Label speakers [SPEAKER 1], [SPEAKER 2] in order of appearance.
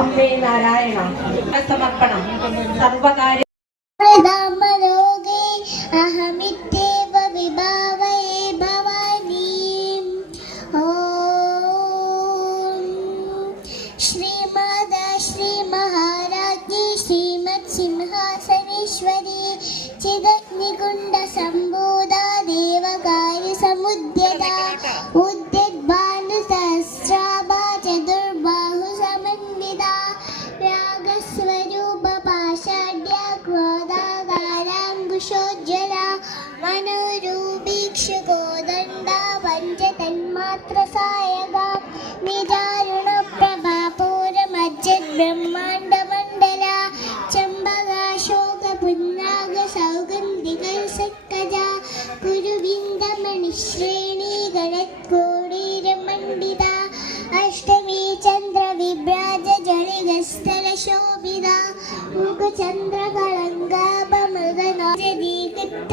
[SPEAKER 1] അമ്മേ നാരായണ സമർപ്പണം സർവകാര്യ
[SPEAKER 2] അഹമിത്യേവ വിഭാവയേ ഭവാനീം. ഓം ശ്രീമാതാ ശ്രീ മഹാരാജ്ഞി ശ്രീമത് സിംഹാസനേശ്വരി ചിദഗ്നികുണ്ഡ സംബോധ രാഗസ്വരൂപ പാഷാഢ്യ ക്രോധാകാരാങ്കുശോജ്വല മനോരൂപീക്ഷകോദണ്ഡ പഞ്ചതന്മാത്ര സായക നിജാരുണ പ്രഭാപൂരമജ്ജത് ബ്രഹ്മാണ്ട മണ്ഡല ചമ്പകാശോക പുന്നാഗ സൗഗന്ധിക സത്കജ കുരുവിന്ദമണിശ്രേണി ശ്രേണി ഗണത്കോടീരമണ്ഡിത അഷ്ടമി విభ్రాజ జరిగస్తర శోభిత ముఖ చంద్రకళంగా బమృగ నోజదీకృత